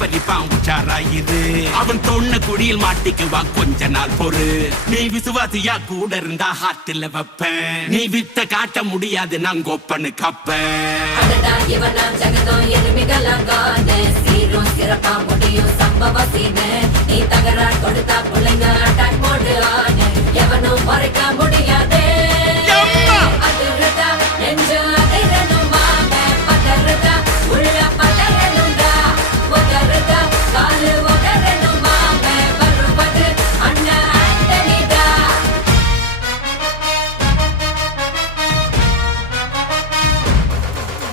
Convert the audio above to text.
பறிப்பான் உச்சாராயிரு. அவன் தொன்ன குடியில் மாட்டிக்குவா கொஞ்ச நாள் பொறு. நீ விசுவாசியா கூட இருந்தா ஹார்ட்ல வைப்பேன். நீ வித்த காட்ட முடியாது நான் கொப்பனு கப்பேன். சீரும் சிறப்பா முடியும் சம்பவ சீனு. நீ தகராறு கொடுத்தா பிள்ளைங்க அட்டாக் போடு ஆனு. எவனும் மறைக்க முடியாது.